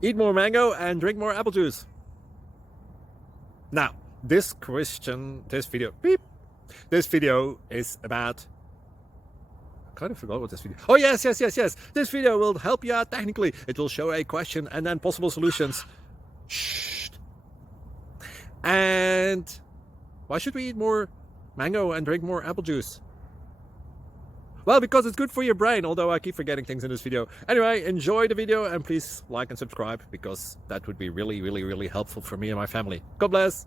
Eat more mango and drink more apple juice. Now, this video is about, I kind of forgot what this video. Oh, yes. This video will help you out technically. It will show a question and then possible solutions. Shh. And why should we eat more mango and drink more apple juice? Well, because it's good for your brain, although I keep forgetting things in this video. Anyway, enjoy the video and please like and subscribe, because that would be really helpful for me and my family. God bless.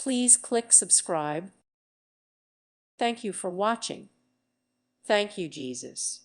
Please click subscribe. Thank you for watching. Thank you, Jesus.